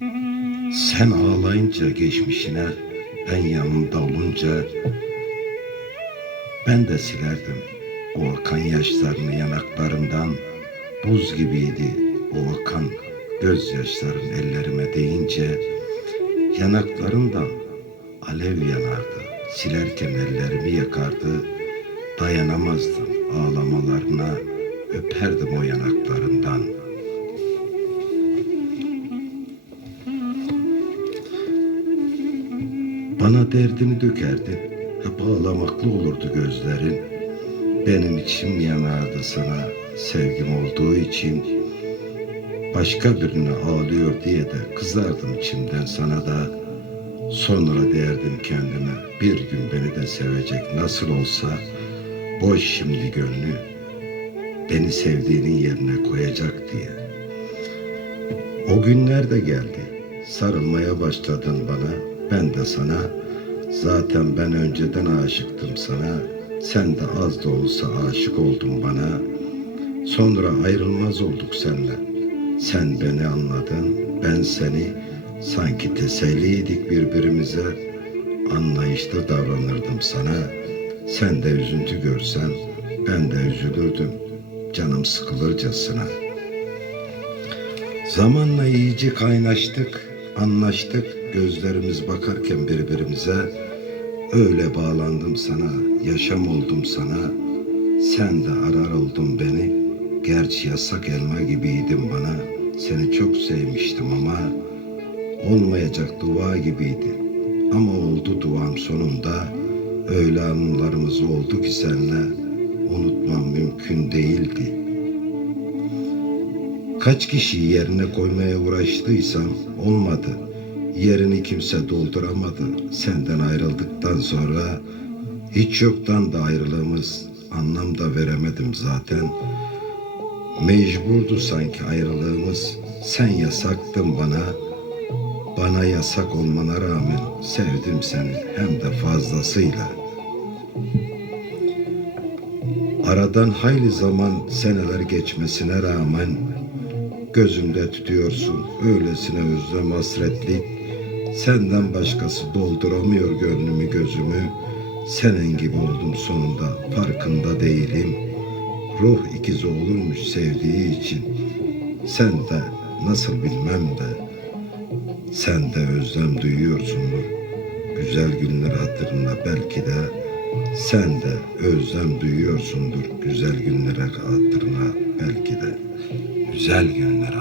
Sen ağlayınca geçmişine, ben yanında olunca ben de silerdim o akan yaşlarını yanaklarından. Buz gibiydi o akan gözyaşların ellerime değince yanaklarından alev yanardı. Silerken ellerimi yakardı. Dayanamazdım ağlamalarına öperdim o yanaklarından. Bana derdini dökerdin. Hep ağlamaklı olurdu gözlerin. Benim içim yanardı sana sevgim olduğu için. Başka birine ağlıyor diye de kızardım içimden sana da. Sonra derdim kendime bir gün beni de sevecek nasıl olsa boş şimdi gönlü beni sevdiğinin yerine koyacak diye. O günler de geldi. Sarılmaya başladın bana, ben de sana. Zaten ben önceden aşıktım sana. Sen de az da olsa aşık oldun bana. Sonra ayrılmaz olduk seninle. Sen beni anladın, ben seni. Sanki teselliydik birbirimize. Anlayışlı davranırdım sana. Sen de üzüntü görsen, ben de üzülürdüm. Canım sıkılırcasına. Zamanla iyice kaynaştık, anlaştık. Gözlerimiz bakarken birbirimize öyle bağlandım sana, yaşam oldum sana. Sen de arar oldun beni. Gerçi yasak elma gibiydin bana. Seni çok sevmiştim ama olmayacak dua gibiydi. Ama oldu duam sonunda. Öyle anılarımız oldu ki seninle unutmam mümkün değildi. Kaç kişiyi yerine koymaya uğraştıysam olmadı. Yerini kimse dolduramadı. Senden ayrıldıktan sonra hiç yoktan da ayrılığımız anlam da veremedim zaten. Mecburdu sanki ayrılığımız. Sen yasaktın bana. Bana yasak olmana rağmen sevdim seni hem de fazlasıyla. Aradan hayli zaman seneler geçmesine rağmen gözümde tutuyorsun öylesine özlem hasretlik. Senden başkası dolduramıyor gönlümü gözümü. Senin gibi oldum sonunda farkında değilim. Ruh ikizi olurmuş sevdiği için. Sen de nasıl bilmem de sen de özlem duyuyorsundur. Güzel günler hatırına belki de sen de özlem duyuyorsundur güzel günlere hatırına belki de güzel günler